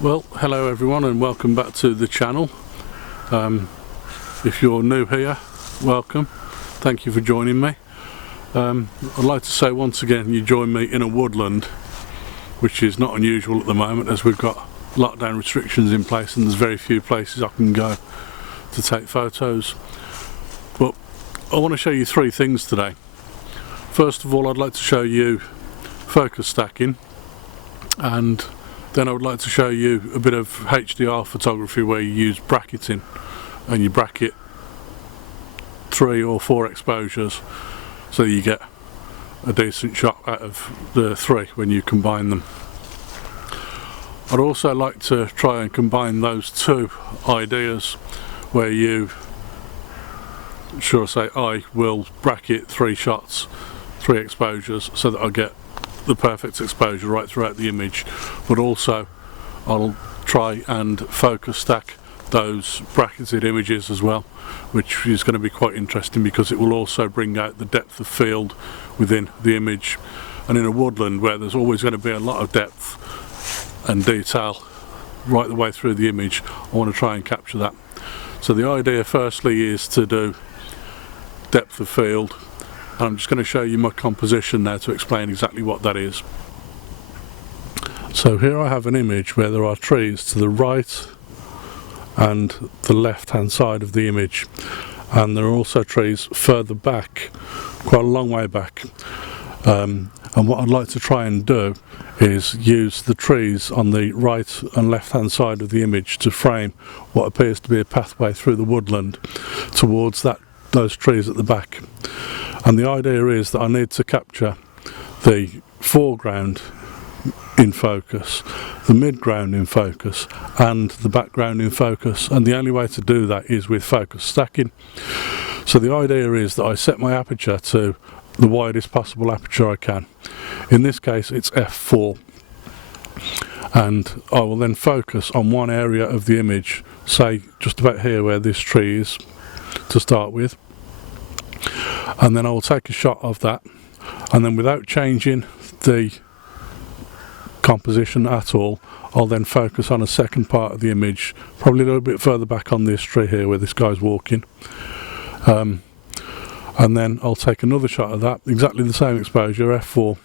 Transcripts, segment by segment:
Well, hello everyone and welcome back to the channel. If you're new here, welcome. Thank you for joining me. I'd like to say once again you join me in a woodland, which is not unusual at the moment as we've got lockdown restrictions in place and there's very few places I can go to take photos. But I want to show you three things today. First of all, I'd like to show you focus stacking, and then I would like to show you a bit of HDR photography where you use bracketing and you bracket 3 or 4 exposures so you get a decent shot out of the 3 when you combine them. I'd also like to try and combine those two ideas where you, I will bracket 3 shots, 3 exposures so that I get the perfect exposure right throughout the image, but also I'll try and focus stack those bracketed images as well, which is going to be quite interesting because it will also bring out the depth of field within the image. And in a woodland where there's always going to be a lot of depth and detail right the way through the image, I want to try and capture that. So the idea firstly is to do depth of field. I'm just going to show you my composition now to explain exactly what that is. So here I have an image where there are trees to the right and the left hand side of the image, and there are also trees further back, quite a long way back, and what I'd like to try and do is use the trees on the right and left hand side of the image to frame what appears to be a pathway through the woodland towards those trees at the back. And the idea is that I need to capture the foreground in focus, the midground in focus and the background in focus, and the only way to do that is with focus stacking. So the idea is that I set my aperture to the widest possible aperture I can. In this case it's f4, and I will then focus on one area of the image, say just about here where this tree is to start with, and then I will take a shot of that, and then without changing the composition at all, I'll then focus on a second part of the image, probably a little bit further back on this tree here where this guy's walking, and then I'll take another shot of that, exactly the same exposure, f4,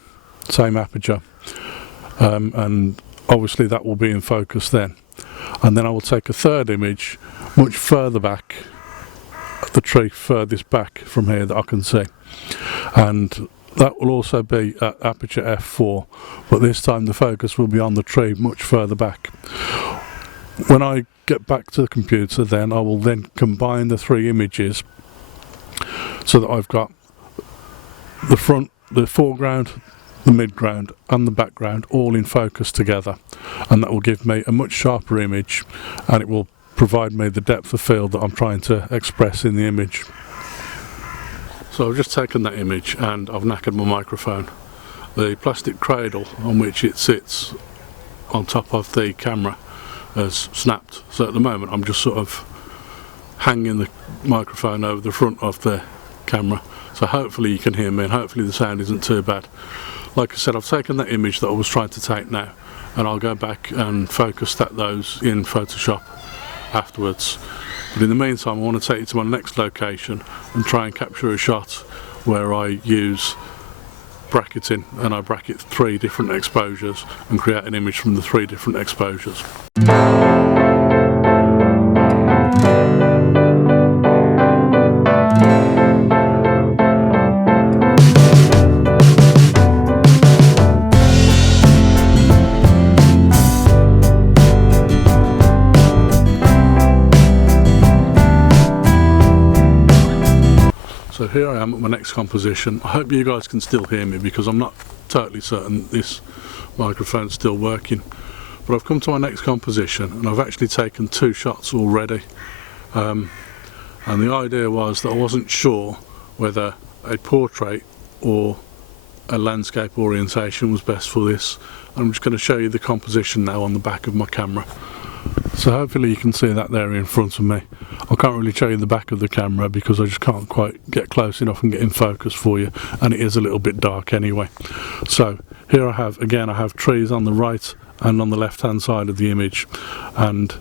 same aperture, and obviously that will be in focus then. And then I will take a third image much further back, the tree furthest back from here that I can see, and that will also be at aperture f4, but this time the focus will be on the tree much further back. When I get back to the computer then I will then combine the 3 images so that I've got the front, the foreground, the midground and the background all in focus together, and that will give me a much sharper image and it will provide me the depth of field that I'm trying to express in the image. So I've just taken that image and I've knackered my microphone. The plastic cradle on which it sits on top of the camera has snapped, so at the moment I'm just sort of hanging the microphone over the front of the camera, so hopefully you can hear me and hopefully the sound isn't too bad. Like I said, I've taken that image that I was trying to take now and I'll go back and focus stack those in Photoshop afterwards. But in the meantime I want to take you to my next location and try and capture a shot where I use bracketing and I bracket 3 different exposures and create an image from the 3 different exposures. So here I am at my next composition. I hope you guys can still hear me because I'm not totally certain this microphone's still working. But I've come to my next composition and I've actually taken 2 shots already. And the idea was that I wasn't sure whether a portrait or a landscape orientation was best for this. I'm just going to show you the composition now on the back of my camera. So hopefully you can see that there in front of me. I can't really show you the back of the camera because I just can't quite get close enough and get in focus for you, and it is a little bit dark anyway. So here I have, again, I have trees on the right and on the left hand side of the image, and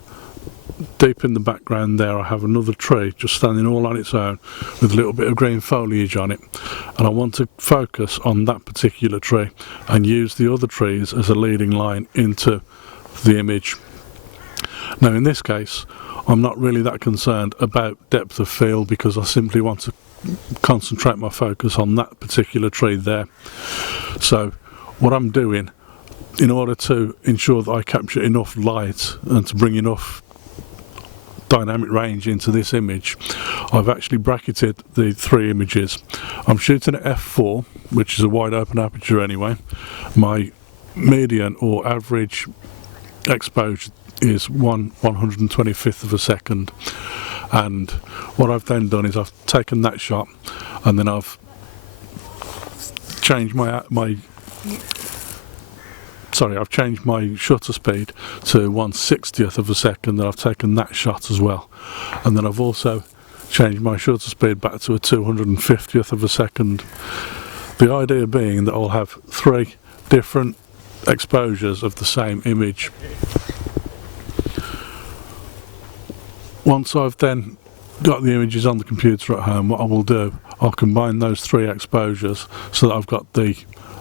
deep in the background there I have another tree just standing all on its own with a little bit of green foliage on it, and I want to focus on that particular tree and use the other trees as a leading line into the image. Now in this case I'm not really that concerned about depth of field because I simply want to concentrate my focus on that particular tree there. So what I'm doing, in order to ensure that I capture enough light and to bring enough dynamic range into this image, I've actually bracketed the three images. I'm shooting at f4, which is a wide open aperture anyway. My median or average exposure is 1/125th of a second, and what I've then done is I've taken that shot and then I've changed I've changed my shutter speed to 1/60th of a second, and I've taken that shot as well, and then I've also changed my shutter speed back to a 250th of a second. The idea being that I'll have three different exposures of the same image. Once I've then got the images on the computer at home, what I will do, I'll combine those three exposures so that I've got the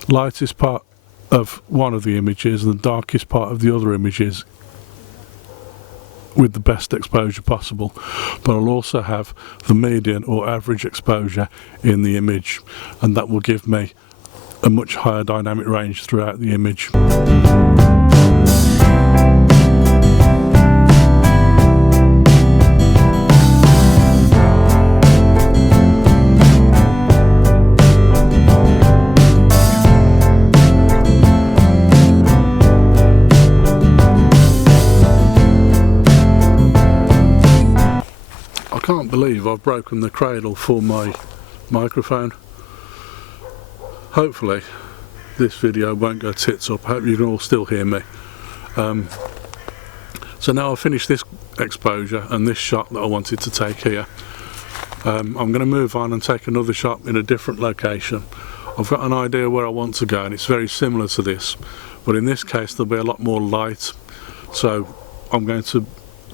lightest part of one of the images and the darkest part of the other images with the best exposure possible, but I'll also have the median or average exposure in the image, and that will give me a much higher dynamic range throughout the image. I can't believe I've broken the cradle for my microphone. Hopefully this video won't go tits up. I hope you can all still hear me. So now I've finished this exposure and this shot that I wanted to take here. I'm going to move on and take another shot in a different location. I've got an idea where I want to go, and it's very similar to this, but in this case there'll be a lot more light, so I'm going to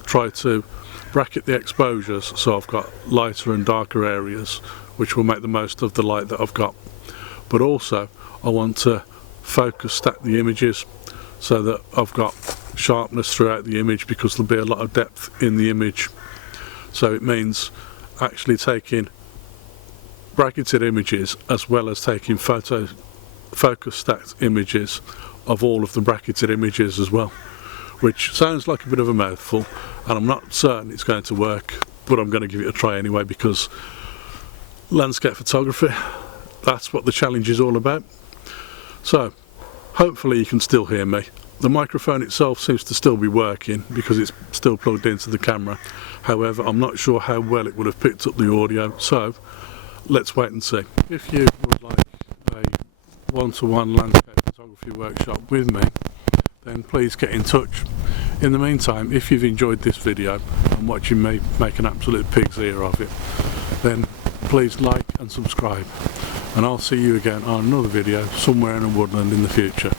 try to bracket the exposures so I've got lighter and darker areas, which will make the most of the light that I've got. But also I want to focus stack the images so that I've got sharpness throughout the image, because there'll be a lot of depth in the image. So it means actually taking bracketed images as well as taking focus stacked images of all of the bracketed images as well, which sounds like a bit of a mouthful, and I'm not certain it's going to work, but I'm going to give it a try anyway, because landscape photography, that's what the challenge is all about. So hopefully you can still hear me. The microphone itself seems to still be working because it's still plugged into the camera. However, I'm not sure how well it would have picked up the audio, so let's wait and see. If you would like a one-to-one landscape photography workshop with me, then please get in touch. In the meantime, if you've enjoyed this video and watching me make an absolute pig's ear of it, then please like and subscribe, and I'll see you again on another video somewhere in a woodland in the future.